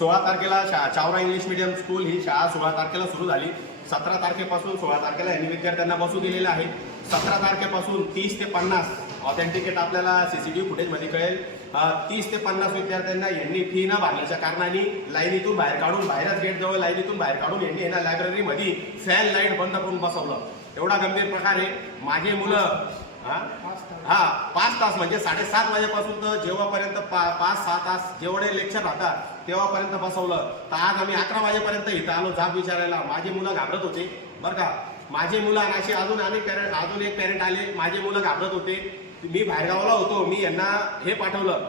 सोळा तारखेला शा चावरा इंग्लिश मिडियम स्कूल ही शाळा सोळा तारखेला सुरू झाली. सतरा तारखेपासून सोळा तारखेला यांनी विद्यार्थ्यांना बसू दिलेलं आहे. सतरा तारखेपासून तीस ते पन्नास ऑथेंटिकेट आपल्याला सी सी टी व्ही फुटेजमध्ये कळेल तीस ते पन्नास विद्यार्थ्यांना यांनी फी न भरल्याच्या कारणाने लाईनीतून बाहेर काढून बाहेरच गेट जवळ लाईनीतून बाहेर काढून यांनी यांना लायब्ररीमध्ये फॅन लाइट बंद करून बसवलं. एवढा गंभीर प्रकार आहे. माझे मुलं हा? पाच तास म्हणजे साडेसात वाजेपासून तर जेव्हापर्यंत पा पाच सहा तास जेवढे लेक्चर राहतात तेव्हापर्यंत बसवलं. तर आज आम्ही अकरा वाजेपर्यंत इथं आलो जाब विचारायला. माझी मुलं घाबरत होते. बरं का? माझी मुलं आणि अजून अनेक पॅरेंट अजून एक पॅरेंट आले. माझे मुलं घाबरत होते. मी बाहेरगावला होतो. मी यांना हे पाठवलं.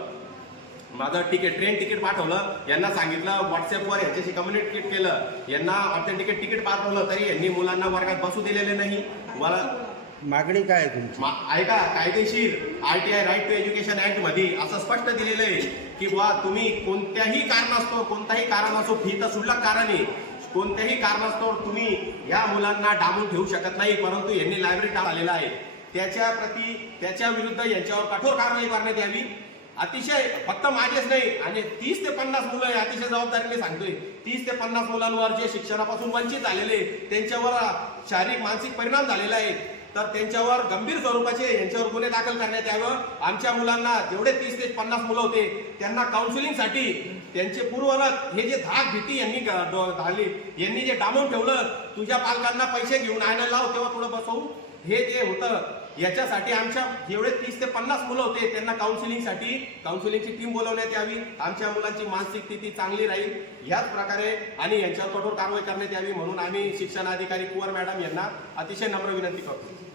माझं तिकीट ट्रेन तिकीट पाठवलं. यांना सांगितलं व्हॉट्सअपवर यांच्याशी कम्युनिकेट केलं. यांना ऑथेंटिकेट तिकीट पाठवलं. तरी यांनी मुलांना वर्गात बसू दिलेले नाही. मला मागणी काय आहे तुमची? मा- ऐका कायदेशीर I T I right to education ऍक्टमध्ये असं स्पष्ट दिलेलं आहे की बुवा तुम्ही कोणत्याही कारणास्तव कोणताही कारण असो फी तर शुल्लक कारण आहे कोणत्याही कारणास्तव तुम्ही या मुलांना डांबून ठेवू शकत नाही परंतु यांनी लायब्ररी आलेला आहे. त्याच्या प्रति त्याच्या विरुद्ध यांच्यावर कठोर कारवाई करण्यात यावी. अतिशय फक्त माझेच नाही आणि तीस ते पन्नास मुलं आहे अतिशय जबाबदारीने सांगतोय. तीस ते पन्नास मुलांवर जे शिक्षणापासून वंचित झालेले त्यांच्यावर शारीरिक मानसिक परिणाम झालेला आहे. तर त्यांच्यावर गंभीर स्वरूपाचे यांच्यावर गुन्हे दाखल करण्यात यावं. आमच्या मुलांना जेवढे तीस ते पन्नास मुलं होते त्यांना काउन्सिलिंगसाठी त्यांचे पूर्वरत हे जे धाक भीती यांनी ग- घाली यांनी जे डांबून ठेवलं तुझ्या पालकांना पैसे घेऊन आणायला लाव तेव्हा थोडं बसवू. हे जे होतं याच्यासाठी आमच्या जेवढे तीस ते पन्नास मुलं होते. त्यांना काउन्सिलिंगसाठी काउन्सिलिंगची टीम बोलवण्यात यावी. आमच्या मुलांची मानसिक स्थिती चांगली राहील. याच प्रकारे आणि यांच्यावर कठोर कारवाई करण्यात यावी म्हणून आम्ही शिक्षण अधिकारी कुवर मॅडम यांना अतिशय नम्र विनंती करतो.